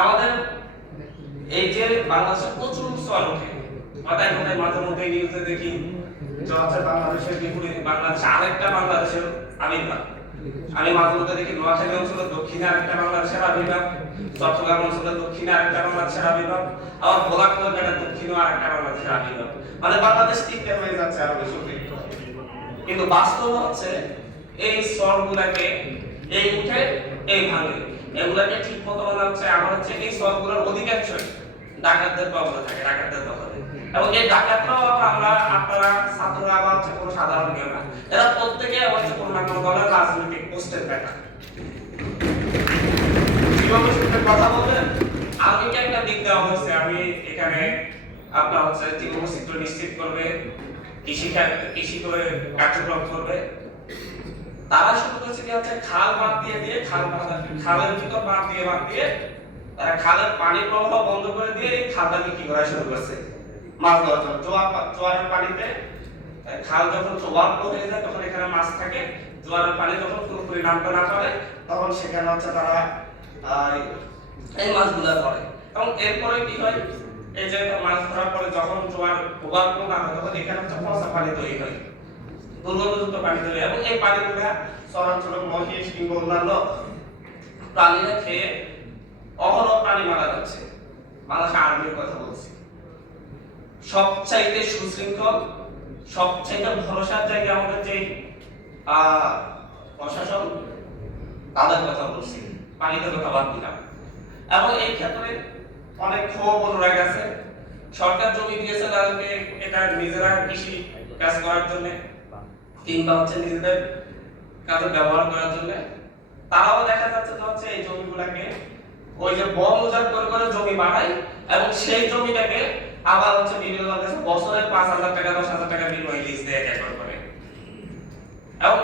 আমাদের এই যে বাংলাদেশে প্রচুর চর ওঠে, মাথায় মাথায় মাঝে মধ্যে নিউজে দেখি যে হচ্ছে বাংলাদেশের বিপরীত বাংলাদেশে আরেকটা বাংলাদেশের আবির্ভাব। আমি মাঝে মধ্যে দেখি নোয়াখালী অঞ্চলের দক্ষিণে আরেকটা বাংলাদেশের আবির্ভাব, চট্টগ্রাম অঞ্চলের দক্ষিণে আরেকটা বাংলাদেশের আবির্ভাব, আবার ভোলাখোয়ার দক্ষিণেও আরেকটা বাংলাদেশের আবির্ভাব। মানে বাংলাদেশ তিনটে হয়ে যাচ্ছে আরো বেশি। কিন্তু বাস্তব হচ্ছে এই স্তরগুলোকে এই উঠে এই ভাঙে, এগুলাকে ঠিক মতো বলা হচ্ছে আমার হচ্ছে এই স্তরগুলোর অধিকাংশই ডাকাতদের কবলে থাকে, ডাকাতদের দখলে। এবং এই ডাকাতরাও আমরা আপনারা ছাত্ররা আবার হচ্ছে কোনো সাধারণ কেউ না, এরা প্রত্যেকে হচ্ছে কোনো না কোনো দলের রাজনৈতিক পোস্টের ব্যাটা। কিভাবে শুনতে কথা বলবেন, আমি একটা দিক দেওয়া হয়েছে, আমি এখানে আপনার হচ্ছে জীবনচিত্র নিশ্চিত করবে, কৃষি করে কার্যক্রম করবে। তারা শুরু করেছে কি হচ্ছে খাল বাঁধ দিয়ে খালের ভিতর বাঁধ দিয়ে তারা খালের পানি প্রবাহ বন্ধ করে দিয়ে এই খালটাকে কি করা শুরু করছে মাছ ধরার জন্য। জোয়ারের পানিতে খাল যখন ওভারফ্লো হয়ে যায় তখন এখানে মাছ থাকে, জোয়ারের পানি যখন পুরোপুরি নামতে না পারে তখন সেখানে হচ্ছে তারা এই মাছগুলো ধরে। এবং এরপরে কি হয়, এই যে মাছ ধরার পরে যখন জোয়ার ওভারফ্লো না হয় তখন এখানে হচ্ছে পচা পানি তৈরি হয়, দুর্গন্ধযুক্ত পানি তৈরি। এবং এই পানিগুলো চরাঞ্চলের মহিষ কিংবা অন্যান্য প্রাণীরা খেয়ে অহরহ প্রাণী মারা যাচ্ছে। বাংলাদেশ আর্মির কথা বলছি, সবচাইতে সুশৃঙ্খল, সবচাইতে ভরসার জায়গা আমাদের যে প্রশাসন, তাদের কথা বলছি, পানিতে কথা বাদ দিলাম। এবং এই ক্ষেত্রে অনেক ক্ষোভ অনুরাগ আছে। সরকার জমি দিয়েছে তাদেরকে এটা নিজেরা কৃষি কাজ করার জন্য কিংবা হচ্ছে নিজেদের কাজে ব্যবহার করার জন্য। তারাও দেখা যাচ্ছে যে হচ্ছে এই জমিগুলোকে ওই যে বন উজাড় করে জমি বানায় এবং সেই জমিটাকে আবার হচ্ছে বিভিন্ন কাছে বছরে 5,000 টাকা 10,000 টাকা বিনিময়ে লিজ দেয় একর করে। এবং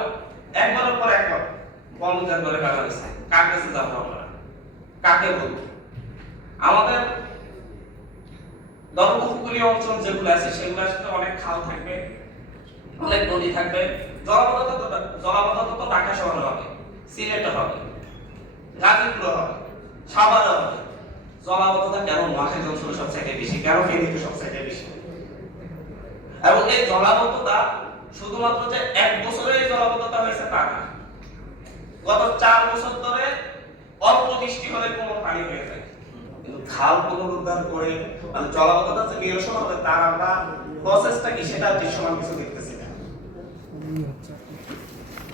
একবারের পর একবার বন উজাড় করে ফেলা হয়েছে। কার কাছে যাবো আমরা, কাকে বলবো? আমাদের উপকূলীয় অঞ্চল যেগুলো আছে সেগুলোর সাথে অনেক খাল থাকবে, অনেক নদী থাকবে। জলাবদ্ধতা তো ঢাকা শহরে হবে, সিলেটে হবে, গাজীপুরে হবে, সাভারে হবে। জলাবদ্ধতা কেন নোয়াখালী অঞ্চলে সবচেয়ে বেশি, কেন ফেনীতে সবচেয়ে বেশি? এবং এই জলাবদ্ধতা শুধুমাত্র যে এক বছরে এই জলাবদ্ধতা হয়েছে তা না, গত 4 বছর ধরে অল্প বৃষ্টি হলে কোনো পানি হয়ে যায়। কিন্তু খাল পুনরুদ্ধার করে মানে জলাবদ্ধতা যে নিরসন হবে তার আমরা প্রসেসটা কি সেটা দৃশ্যমান কিছু দেখতেছি না।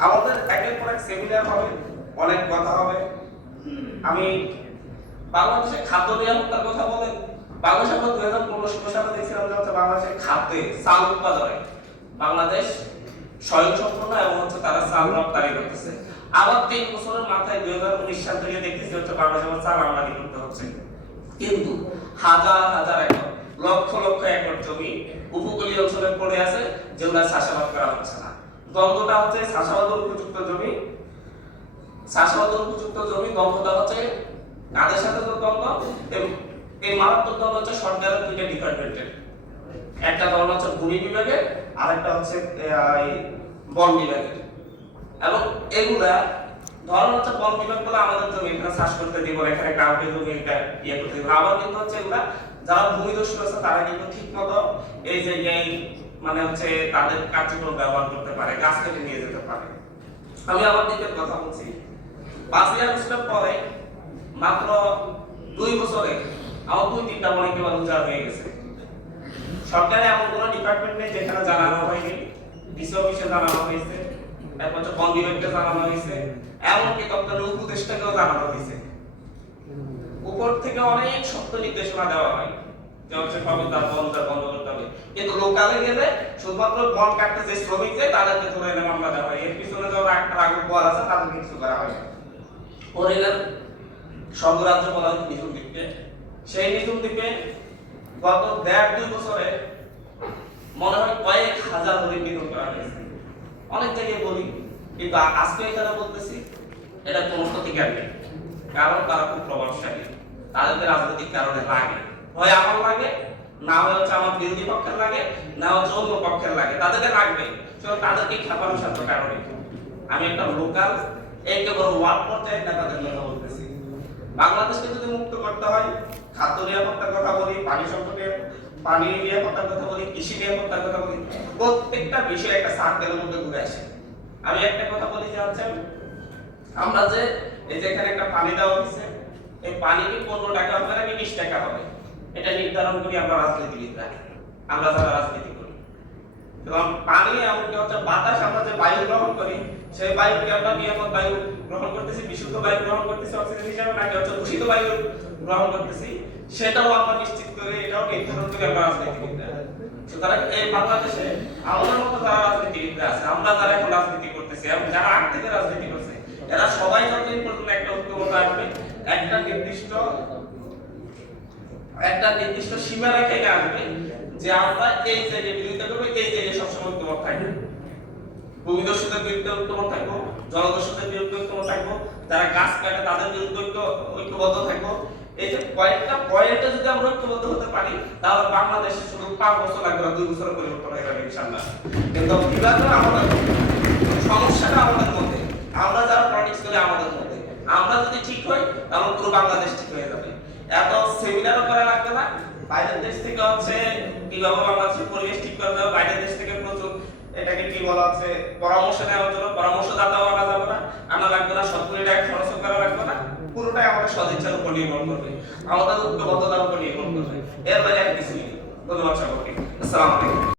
আমাদের একের পর এক সেমিনার হবে, অনেক কথা হবে। আমি বাংলাদেশের খাদ্য নিরাপত্তার কথা বলেন, বাংলাদেশ আমরা 2015 সালে দেখছিলাম যে বাংলাদেশের খাদ্যে চাল উৎপাদনে বাংলাদেশ স্বয়ংসম্পূর্ণ এবং হচ্ছে তারা চাল রপ্তানি করতেছে। আবার 3 বছরের মাথায় 2019 সাল থেকে দেখতেছি হচ্ছে বাংলাদেশের চাল আমদানি করতে হচ্ছে। কিন্তু হাজার হাজার একর, লক্ষ লক্ষ একর জমি উপকূলীয় অঞ্চলে পড়ে আছে যেগুলো চাষাবাদ করা হচ্ছে না। দ্বন্দ্বটা হচ্ছে চাষাবাদের উপযুক্ত জমি, দ্বন্দ্বটা হচ্ছে কাদের সাথে দ্বন্দ্ব। এই মারাত্মক দ্বন্দ্ব হচ্ছে সরকারের 2টা ডিপার্টমেন্টের, একটা ধরন হচ্ছে ভূমি বিভাগের, আরেকটা হচ্ছে বন বিভাগের। এবং এগুলা ধরন হচ্ছে বন বিভাগ বলে আমাদের জমি এখানে চাষ করতে দিব, এখানে কাউকে জমি এটা ইয়ে করতে দিব। আবার কিন্তু হচ্ছে এগুলা যারা ভূমিদস্যু আছে তারা কিন্তু ঠিক মতো এই যে মানে হচ্ছে তাদের কার্যক্রম ব্যবহার করতে পারে, গাছ কেটে নিয়ে যেতে পারে। আমি আমার দিকের কথা বলছি, 5 আগস্টের পরে মাত্র 2 বছরে আমার 2-3টা বন একেবারে উজাড় হয়ে গেছে। সরকারে এমন কোনো ডিপার্টমেন্ট নেই যেখানে জানানো হয়নি, ডিসি অফিসে জানানো হয়েছে, তারপর হচ্ছে বন বিভাগকে জানানো হয়েছে, এমনকি দপ্তরের উপদেষ্টাকেও জানানো হয়েছে। উপর থেকে অনেক শক্ত নির্দেশনা দেওয়া হয় যে হচ্ছে খবরদার বন বন্ধ করতে হবে। কিন্তু লোকালে গেলে শুধুমাত্র বন কাটতে যে শ্রমিক যায় তাদেরকে ধরে এনে মামলা দেওয়া হয়। এর পিছনে যারা একটা রাগব বল আছে তাদেরকে কিছু করা হয় না। পরিণাম সংঘরাজ্য বলা হয় নিঝুম দ্বীপকে। সেই নিঝুম দ্বীপে গত 1.5-2 বছরে মনে হয় কয়েক হাজার হরিণ নিধন করা হয়েছে। অনেক জায়গায় বলি, কিন্তু আজকে এখানে বলতেছি এটা কোনো প্রতিকার নেই, কারণ তারা খুব প্রভাবশালী। তাদেরকে রাজনৈতিক কারণে লাগে, হয় আমার লাগে, না হয় হচ্ছে আমার বিরোধী পক্ষের লাগে, না হচ্ছে অন্য পক্ষের লাগে, তাদেরকে লাগবে। তাদেরকে খেপানোর সাথে কারণে আমি একটা লোকাল একেবারে ওয়ার্ড পর্যায়ে নেতাদের কথা বলতেছি। বাংলাদেশকে যদি মুক্ত করতে হয়, খাদ্য নিরাপত্তার কথা বলি, পানি নিরাপত্তার কথা বলি, কৃষি নিরাপত্তার কথা বলি, প্রত্যেকটা বিষয় একটা সার্কেলের মধ্যে ঘুরে আসে। আমি একটা কথা বলি যে হচ্ছে আমরা যে এই যে এখানে একটা পানি দেওয়া হয়েছে, এই পানি কি 15 টাকা হবে নাকি 20 টাকা হবে, এটা নির্ধারণ করি আমরা রাজনীতিবিদরা, আমরা যারা রাজনীতি করি। এবং পানি এমনকি হচ্ছে বাতাস, আমরা যে বায়ু গ্রহণ করি, সেই বায়ুকে আমরা নিরাপদ বায়ু গ্রহণ করতেছি, বিশুদ্ধ বায়ু গ্রহণ করতেছি অক্সিজেন হিসেবে, নাকি হচ্ছে দূষিত বায়ু গ্রহণ করতেছি, সেটাও আমরা নিশ্চিত করে, এটাও নির্ধারণ করি আমরা রাজনীতিবিদরা। সুতরাং এই বাংলাদেশে আমাদের মতো যারা রাজনীতিবিদরা আছে, আমরা যারা এখন রাজনীতি করতেছি এবং যারা আগ থেকে রাজনীতি করছে, এরা সবাই যতদিন পর্যন্ত একটা ঐক্যবদ্ধ আসবে, একটা নির্দিষ্ট সীমা রেখে আসবে যে আমরা এই জায়গায় বিরোধিতা করবো, এই জায়গায় সবসময় ঐক্যবদ্ধ থাকবো, ভূমিদস্যুদের বিরুদ্ধে ঐক্যবদ্ধ থাকবো, জনদস্যুদের বিরুদ্ধে ঐক্যবদ্ধ থাকবো, যারা গাছ কাটে তাদের বিরুদ্ধে ঐক্যবদ্ধ থাকবো। এই যে কয়েকটা পয়েন্টে যদি আমরা ঐক্যবদ্ধ হতে পারি, তাহলে বাংলাদেশ শুধু 5 বছর লাগবে না, 2 বছরে পরিবর্তন হয়ে যাবে ইনশাআল্লাহ। কিন্তু বিভাগ আমাদের সমস্যাটা আমাদের মধ্যে, আমরা যারা পলিটিক্স করি আমাদের মধ্যে, আমরা যদি ঠিক হই তাহলে পুরো বাংলাদেশ ঠিক হয়ে যাবে। এত সেমিনারও করা লাগবে না, বাইরের দেশ থেকে হচ্ছে কিভাবে বাংলাদেশের পরিবেশ ঠিক করা যাবে, বাইরের দেশ থেকে প্রচুর এটাকে কি বলা হচ্ছে পরামর্শ নেওয়ার জন্য পরামর্শদাতাও আনা যাবে না, আনা লাগবে না, 70 টাকা খরচ করা লাগবে না, পুরোটাই আমাদের সদিচ্ছার উপর নির্ভর করবে, আমাদের ঐক্যবদ্ধতার উপর নির্ভর করবে, এর বাইরে আর কিছুই নেই। ধন্যবাদ সকলকে। আসসালামু আলাইকুম।